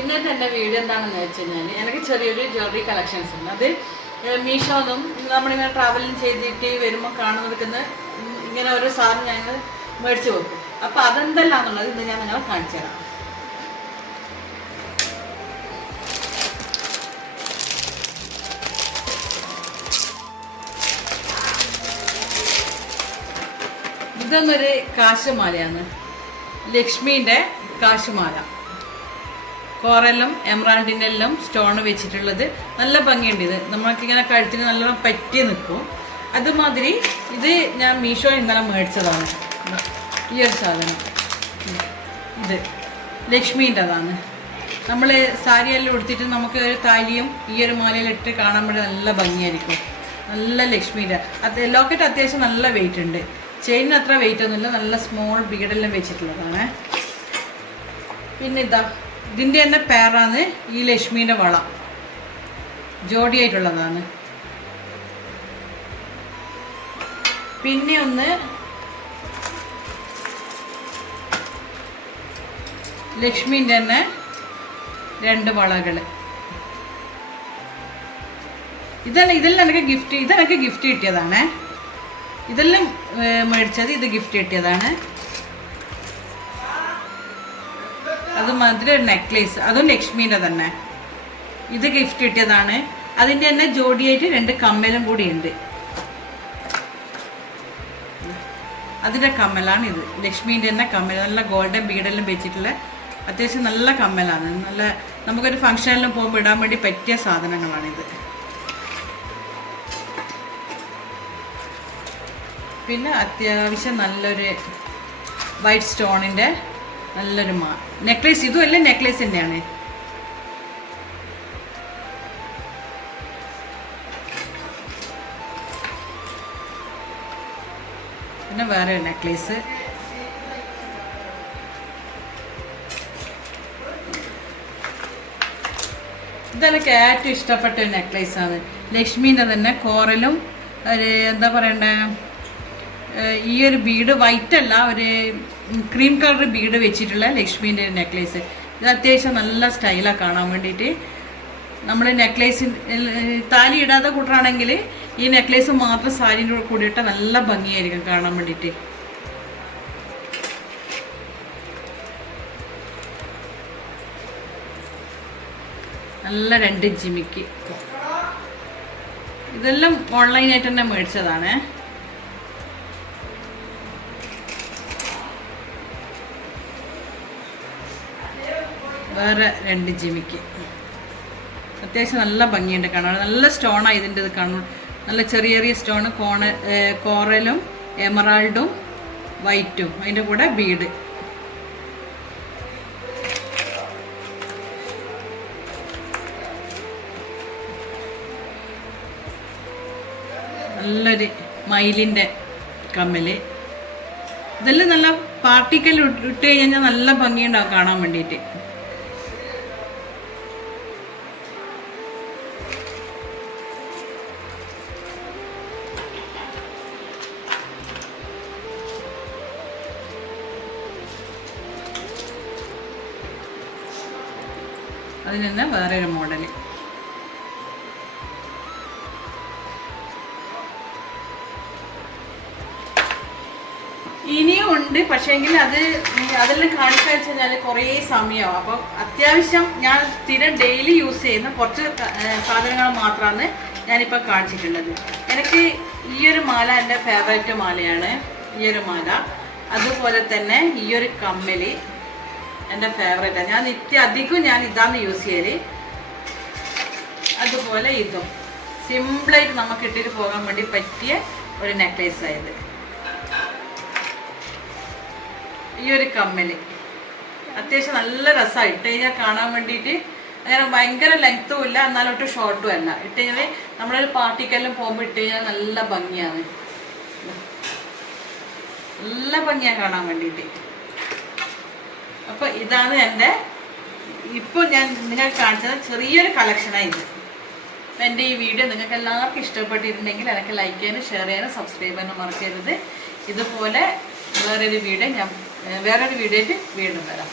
ഇന്നത്തെ എന്റെ വീഡിയോ എന്താണെന്ന് വെച്ച് കഴിഞ്ഞാൽ എനിക്ക് ചെറിയൊരു ജ്വല്ലറി കളക്ഷൻസ് ഉണ്ട്. അത് മീഷോ എന്നും നമ്മളിങ്ങനെ ട്രാവലിങ് ചെയ്തിട്ട് വരുമ്പോൾ കാണുന്ന നിൽക്കുന്ന ഇങ്ങനെ ഓരോ സാധനം ഞങ്ങൾ മേടിച്ച് വെക്കും. അപ്പോൾ അതെന്തെല്ലാന്നുള്ളത് ഇന്ന് ഞാൻ നിങ്ങളെ കാണിച്ചു തരാം. ഇതൊന്നൊരു കാശുമാലയാണ്. ലക്ഷ്മീന്റെ കാശുമാല. കോറെല്ലാം എമറാൾഡിന്റെ എല്ലാം സ്റ്റോൺ വെച്ചിട്ടുള്ളത്. നല്ല ഭംഗിയുണ്ട് ഇത്. നമ്മൾക്കിങ്ങനെ കഴുത്തിന് നല്ലോണം പറ്റി നിൽക്കും. അതുമാതിരി ഇത് ഞാൻ മീഷോ ഇന്നലെ മേടിച്ചതാണ്. ഈ ഒരു സാധനം. ഇത് ലക്ഷ്മീന്റെതാണ്. നമ്മൾ സാരിയെല്ലാം ഉടുത്തിട്ട് നമുക്ക് ഒരു താലിയും ഈ ഒരു മാലയിൽ ഇട്ട് കാണാൻ വേണ്ടി നല്ല ഭംഗിയായിരിക്കും. നല്ല ലക്ഷ്മീന്റെ. അത് ലോക്കറ്റ് അത്യാവശ്യം നല്ല വെയിറ്റ് ഉണ്ട്. ചെയിനിന് അത്ര വെയിറ്റ് ഒന്നുമില്ല. നല്ല സ്മോൾ ബീഡെല്ലാം വെച്ചിട്ടുള്ളതാണ്. പിന്നെ ഇതാ. ഇതിന്റെ തന്നെ പേറാണ് ഈ ലക്ഷ്മീന്റെ വള. ജോഡിയായിട്ടുള്ളതാണ്. പിന്നെ ഒന്ന് ലക്ഷ്മീന്റെ തന്നെ രണ്ട് വളകൾ ഇതെല്ലാം ഇതെല്ലാം എനിക്ക് ഗിഫ്റ്റ് ഇതെനിക്ക് ഗിഫ്റ്റ് കിട്ടിയതാണേ. ഇതെല്ലാം മേടിച്ചത് ഇത് ഗിഫ്റ്റ് കിട്ടിയതാണ്. അതുമാതിരി ഒരു നെക്ലേസ് അതും ലക്ഷ്മീന്റെ തന്നെ. ഇത് ഗിഫ്റ്റ് കിട്ടിയതാണ്. അതിന്റെ തന്നെ ജോഡിയായിട്ട് രണ്ട് കമ്മലും കൂടി ഉണ്ട്. അതിന്റെ കമ്മലാണ് ഇത്. ലക്ഷ്മീന്റെ തന്നെ കമ്മൽ നല്ല ഗോൾഡൻ ബീഡെല്ലാം വെച്ചിട്ടുള്ള അത്യാവശ്യം നല്ല കമ്മലാണ്. നല്ല നമുക്കൊരു ഫംഗ്ഷനിലും പോകുമ്പോൾ ഇടാൻ വേണ്ടി പറ്റിയ സാധനങ്ങളാണിത് പിന്നെ അത്യാവശ്യം നല്ലൊരു വൈറ്റ് സ്റ്റോണിന്റെ നല്ലൊരു മാ നെക്ലേസ് ഇതും അല്ലേ നെക്ലേസ് തന്നെയാണ്. പിന്നെ വേറെ നെക്ലേസ് ഇതെനിക്ക് ഏറ്റവും ഇഷ്ടപ്പെട്ട ഒരു നെക്ലേസ് ആണ്. ലക്ഷ്മീന്റെ തന്നെ കോറലും ഒരു എന്താ പറയണ്ടേ ഈ ഒരു ബീഡ് വൈറ്റ് അല്ല ഒരു ക്രീം കളർ ബീഡ് വെച്ചിട്ടുള്ള ലക്ഷ്മീന്റെ നെക്ലേസ് ഇത് അത്യാവശ്യം നല്ല സ്റ്റൈലാണ് കാണാൻ വേണ്ടിയിട്ട്. നമ്മൾ നെക്ലേസ് താലി ഇടാതെ കൂട്ടറാണെങ്കിൽ ഈ നെക്ലേസ് മാത്രം സാരിന്റെ കൂടെ ഇട്ടാൽ നല്ല ഭംഗിയായിരിക്കും കാണാൻ വേണ്ടിയിട്ട്. നല്ല രണ്ട് ജിമിക്ക് ഇതെല്ലാം ഓൺലൈനായിട്ട് തന്നെ മേടിച്ചതാണ്. വേറെ രണ്ട് ജിമിക്ക് അത്യാവശ്യം നല്ല ഭംഗിയുണ്ട് കാണാൻ. നല്ല സ്റ്റോണാണ് ഇതിന്റെ ഇത് കാണാൻ. നല്ല ചെറിയ ചെറിയ സ്റ്റോൺ കോണ കോറലും എമറാൾഡും വൈറ്റും. അതിന്റെ കൂടെ ബീഡ്. നല്ലൊരു മയിലിന്റെ കമ്മൽ. ഇതെല്ലാം നല്ല പാർട്ടിക്കൽ ഇട്ട് കഴിഞ്ഞാൽ നല്ല ഭംഗിയുണ്ടാവും കാണാൻ വേണ്ടിയിട്ട്. അതിന് തന്നെ വേറൊരു മോഡൽ ഇനിയും ഉണ്ട് പക്ഷേങ്കിൽ അത് അതെല്ലാം കാണിക്കാൻ വെച്ച് കഴിഞ്ഞാൽ കുറേ സമയമാവും. അപ്പം അത്യാവശ്യം ഞാൻ സ്ഥിരം ഡെയിലി യൂസ് ചെയ്യുന്ന കുറച്ച് സാധനങ്ങൾ മാത്രമാണ് ഞാനിപ്പോൾ കാണിച്ചിട്ടുള്ളത്. എനിക്ക് ഈ ഒരു മാല എന്റെ ഫേവറേറ്റ് മാലയാണ്. ഈ ഒരു മാല. അതുപോലെ തന്നെ ഈ ഒരു കമ്മൽ എന്റെ ഫേവറേറ്റാണ് ഞാൻ നിത്യ അധികം ഞാൻ ഇതാണ് യൂസ് ചെയ്യൽ. അതുപോലെ ഇതും. സിമ്പിളായിട്ട് നമുക്ക് ഇട്ടിട്ട് പോകാൻ വേണ്ടി പറ്റിയ ഒരു നെക്ലേസ് ആയത് ഈ ഒരു കമ്മൽ. അത്യാവശ്യം നല്ല രസമാണ് ഇട്ട് കഴിഞ്ഞാൽ കാണാൻ വേണ്ടിയിട്ട് അങ്ങനെ ഭയങ്കര ലെങ്ത്തും ഇല്ല എന്നാലും ഒട്ടും ഷോർട്ടും അല്ല. ഇട്ട് കഴിഞ്ഞാൽ നമ്മളൊരു പാർട്ടിക്കെല്ലാം പോകുമ്പോൾ ഇട്ട് കഴിഞ്ഞാൽ നല്ല ഭംഗിയാണ്. നല്ല ഭംഗിയാണ് കാണാൻ വേണ്ടിയിട്ട്. അപ്പോൾ ഇതാണ് എന്റെ ഇപ്പോൾ ഞാൻ നിങ്ങൾക്ക് കാണിച്ചത് ചെറിയൊരു കളക്ഷനാണ് ഇത്. അപ്പോൾ എന്റെ ഈ വീഡിയോ നിങ്ങൾക്ക് എല്ലാവർക്കും ഇഷ്ടപ്പെട്ടിട്ടുണ്ടെങ്കിൽ എനിക്ക് ലൈക്ക് ചെയ്യാനും ഷെയർ ചെയ്യാനും സബ്സ്ക്രൈബ് ചെയ്യാനും മറക്കരുത്. ഇതുപോലെ വേറൊരു വീഡിയോ ഞാൻ വേറൊരു വീഡിയോയിട്ട് വീണ്ടും വരാം.